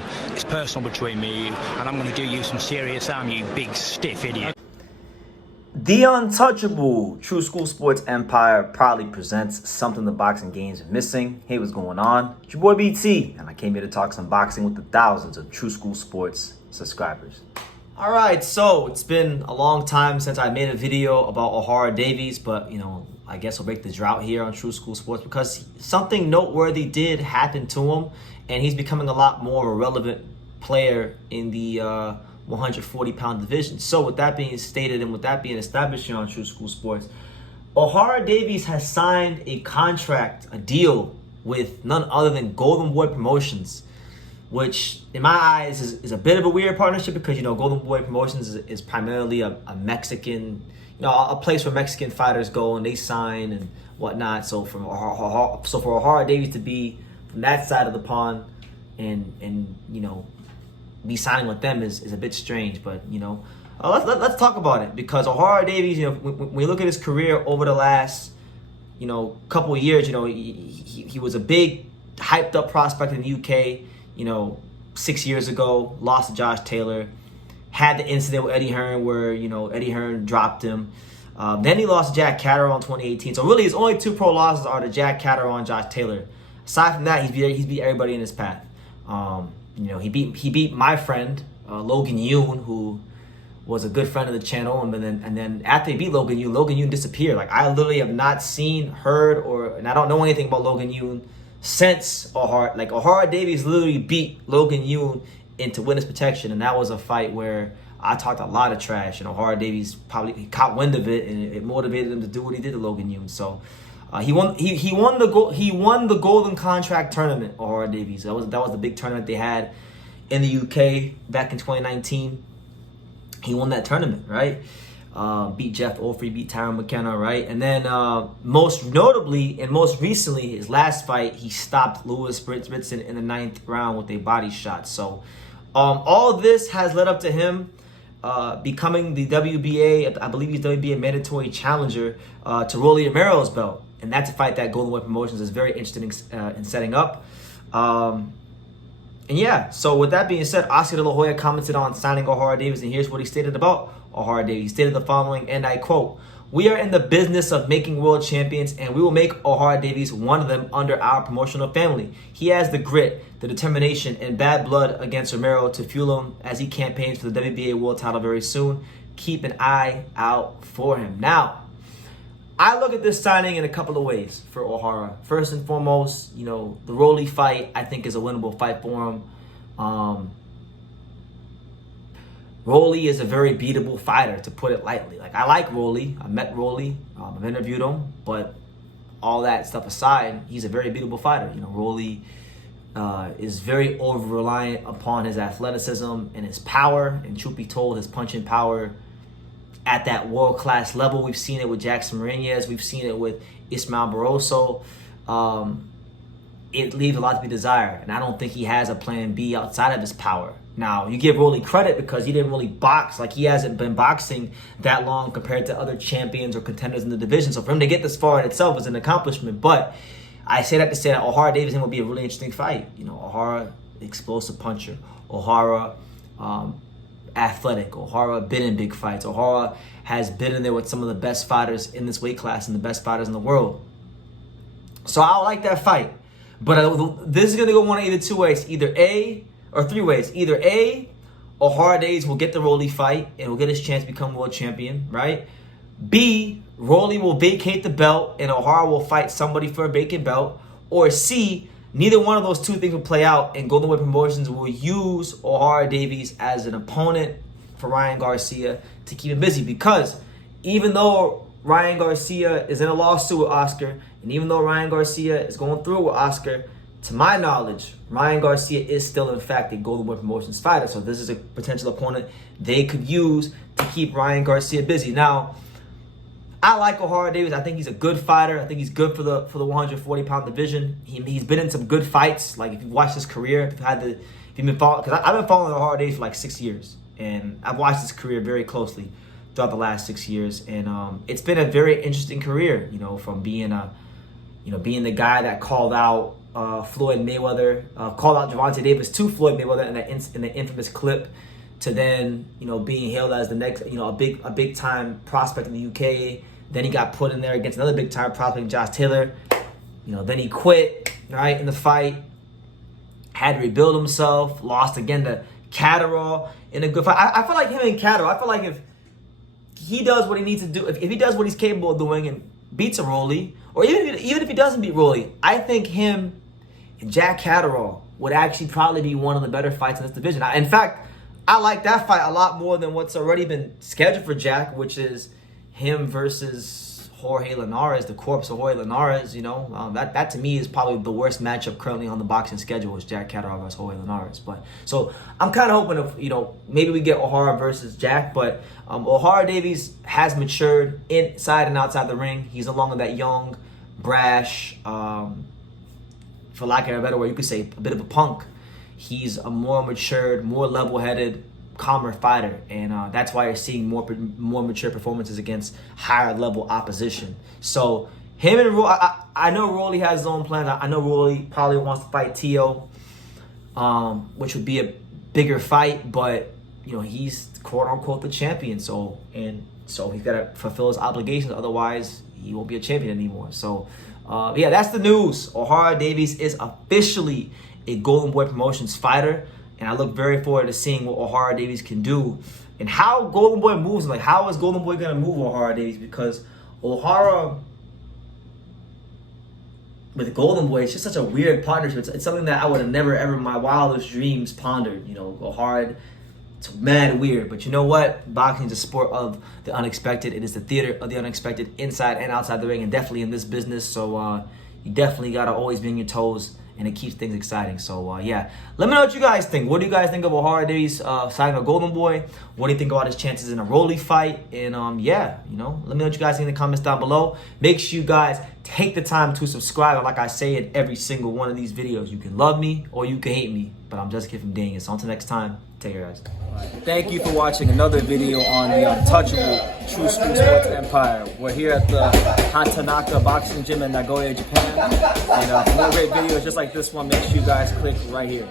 football. It's personal between me and you, and I'm going to do you some serious harm, you big stiff idiot. The untouchable True School Sports Empire proudly presents something the boxing games are missing. Hey, what's going on? It's your boy BT, and I came here to talk some boxing with the thousands of True School Sports subscribers. All right, so it's been a long time since I made a video about Ohara Davies, but I guess we'll break the drought here on True School Sports because something noteworthy did happen to him, and he's becoming a lot more of a relevant player in the 140-pound division. So with that being stated and with that being established here on True School Sports, Ohara Davies has signed a contract, a deal with none other than Golden Boy Promotions, which in my eyes is a bit of a weird partnership because, Golden Boy Promotions is primarily a Mexican, a place where Mexican fighters go and they sign and whatnot. So for Ohara Davies to be from that side of the pond and be signing with them is a bit strange, but let's talk about it because Ohara Davies, when we look at his career over the last couple of years, he was a big hyped up prospect in the UK. 6 years ago, lost to Josh Taylor, had the incident with Eddie Hearn where Eddie Hearn dropped him. Then he lost to Jack Catterall in 2018. So really, his only two pro losses are to Jack Catterall and Josh Taylor. Aside from that, he's beat everybody in his path. He beat my friend Logan Yoon, who was a good friend of the channel, and then after he beat Logan Yoon disappeared. Like I literally have not seen, heard, and I don't know anything about Logan Yoon since Ohara. Like Ohara Davies literally beat Logan Yoon into witness protection, and that was a fight where I talked a lot of trash, and Ohara Davies probably caught wind of it, and it motivated him to do what he did to Logan Yoon. So. He won the Golden Contract tournament. Ohara Davies. That was the big tournament they had in the UK back in 2019. He won that tournament, right? Beat Jeff Ofrey, beat Tyron McKenna, right? And then most notably and most recently, his last fight, he stopped Louis Ritson in the 9th round with a body shot. So all of this has led up to him becoming the WBA, I believe he's WBA mandatory challenger to Rolly Romero's belt. And that's a fight that Golden Boy Promotions is very interested in setting up. And yeah, so with that being said, Oscar de la Hoya commented on signing Ohara Davies, and here's what he stated about Ohara Davies. He stated the following, and I quote, "We are in the business of making world champions, and we will make Ohara Davies one of them under our promotional family. He has the grit, the determination, and bad blood against Romero to fuel him as he campaigns for the WBA world title very soon. Keep an eye out for him." Now, I look at this signing in a couple of ways for Ohara. First and foremost, the Rolly fight, I think, is a winnable fight for him. Rolly is a very beatable fighter, to put it lightly. Like, I like Rolly. I met Rolly. I've interviewed him. But all that stuff aside, he's a very beatable fighter. Rolly is very over-reliant upon his athleticism and his power. And truth be told, his punching power at that world-class level. We've seen it with Jackson Mariñez. We've seen it with Ismael Barroso. It leaves a lot to be desired. And I don't think he has a plan B outside of his power. Now, you give Rolly credit because he didn't really box. Like, he hasn't been boxing that long compared to other champions or contenders in the division. So for him to get this far in itself is an accomplishment. But I say that to say that Ohara Davies will be a really interesting fight. Ohara, explosive puncher. Ohara, athletic. Ohara been in big fights. Ohara has been in there with some of the best fighters in this weight class and the best fighters in the world. So I like that fight. But this is going to go one of either two ways. Three ways. Either A, Ohara Davies will get the Rolly fight and will get his chance to become world champion, right? B, Rolly will vacate the belt and Ohara will fight somebody for a vacant belt. Or C, neither one of those two things will play out, and Golden Boy Promotions will use Ohara Davies as an opponent for Ryan Garcia to keep him busy. Because even though Ryan Garcia is in a lawsuit with Oscar, and even though Ryan Garcia is going through with Oscar, to my knowledge, Ryan Garcia is still, in fact, a Golden Boy Promotions fighter. So this is a potential opponent they could use to keep Ryan Garcia busy. Now, I like Ohara Davies. I think he's a good fighter. I think he's good for the 140-pound division. He's been in some good fights. Like, if you've watched his career, if you've been following, because I've been following Ohara Davies for like 6 years, and I've watched his career very closely throughout the last 6 years, and it's been a very interesting career. From being being the guy that called out Floyd Mayweather, called out Gervonta Davis to Floyd Mayweather in the infamous clip, to then, you know, being hailed as the next, you know, a big time prospect in the UK. Then he got put in there against another big time prospect, Josh Taylor. You know, then he quit, right, in the fight. Had to rebuild himself. Lost again to Catterall in a good fight. I feel like him and Catterall, I feel like if he does what he needs to do, if he does what he's capable of doing and beats a Rolly, or even if he doesn't beat Rolly, I think him and Jack Catterall would actually probably be one of the better fights in this division. In fact, I like that fight a lot more than what's already been scheduled for Jack, which is him versus Jorge Linares, the corpse of Jorge Linares. You know, that to me is probably the worst matchup currently on the boxing schedule, is Jack Catterall versus Jorge Linares. But so I'm kind of hoping of, you know, maybe we get Ohara versus Jack. But Ohara Davies has matured inside and outside the ring. He's no longer that young, brash, for lack of a better word, you could say a bit of a punk. He's a more matured, more level-headed, calmer fighter, and that's why you're seeing more mature performances against higher level opposition. So him and Rolly, I know Rolly has his own plans. I know Rolly probably wants to fight Tio, which would be a bigger fight, but you know, he's quote unquote the champion. So he's got to fulfill his obligations. Otherwise, he won't be a champion anymore. So yeah, that's the news. Ohara Davies is officially a Golden Boy Promotions fighter, and I look very forward to seeing what Ohara Davies can do and how Golden Boy moves. Like, how is Golden Boy gonna move Ohara Davies? Because Ohara with Golden Boy, it's just such a weird partnership. It's something that I would have never ever in my wildest dreams pondered. You know, Ohara, it's mad weird, but you know what? Boxing is a sport of the unexpected. It is the theater of the unexpected, inside and outside the ring, and definitely in this business. So you definitely gotta always be on your toes, and it keeps things exciting. So yeah, let me know what you guys think. What do you guys think of Ohara Davies signing a Golden Boy? What do you think about his chances in a Rolly fight? And yeah, you know, let me know what you guys think in the comments down below. Make sure you guys take the time to subscribe. And like I say in every single one of these videos, you can love me or you can hate me, but I'm just kidding, dang it. So until next time, take care, guys. Thank you for watching another video on the untouchable True School Sports Empire. We're here at the Hatanaka Boxing Gym in Nagoya, Japan. And for more great videos just like this one, make sure you guys click right here.